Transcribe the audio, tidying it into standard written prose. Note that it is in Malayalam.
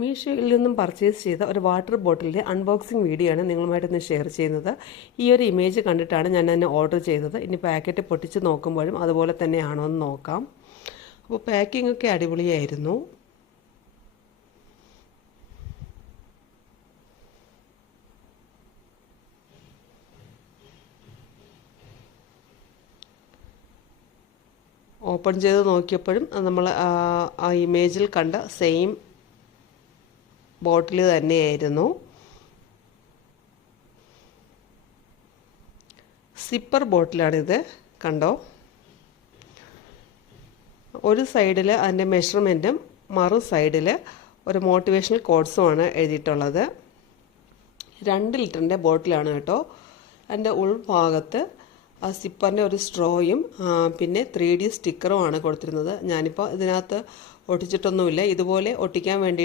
മീഷോയിൽ നിന്നും പർച്ചേസ് ചെയ്ത ഒരു വാട്ടർ ബോട്ടിലിൻ്റെ അൺബോക്സിങ് വീഡിയോ ആണ് നിങ്ങളുമായിട്ടൊന്ന് ഷെയർ ചെയ്യുന്നത്. ഈ ഒരു ഇമേജ് കണ്ടിട്ടാണ് ഞാൻ തന്നെ ഓർഡർ ചെയ്തത്. ഇനി പാക്കറ്റ് പൊട്ടിച്ച് നോക്കുമ്പോഴും അതുപോലെ തന്നെയാണോ എന്ന് നോക്കാം. അപ്പോൾ പാക്കിംഗ് ഒക്കെ അടിപൊളിയായിരുന്നു. ഓപ്പൺ ചെയ്ത് നോക്കിയപ്പോഴും നമ്മൾ ആ ഇമേജിൽ കണ്ട സെയിം ബോട്ടിൽ തന്നെയായിരുന്നു. സിപ്പർ ബോട്ടിലാണിത്, കണ്ടോ. ഒരു സൈഡിൽ അതിൻ്റെ മെഷർമെൻറ്റും മറു സൈഡിൽ ഒരു മോട്ടിവേഷണൽ കോട്സുമാണ് എഴുതിയിട്ടുള്ളത്. 2 ലിറ്ററിൻ്റെ ബോട്ടിലാണ് കേട്ടോ. അതിൻ്റെ ഉൾഭാഗത്ത് ആ സിപ്പറിൻ്റെ ഒരു സ്ട്രോയും പിന്നെ 3D സ്റ്റിക്കറും ആണ് കൊടുത്തിരുന്നത്. ഞാനിപ്പോൾ ഇതിനകത്ത് ഒട്ടിച്ചിട്ടൊന്നുമില്ല. ഇതുപോലെ ഒട്ടിക്കാൻ വേണ്ടി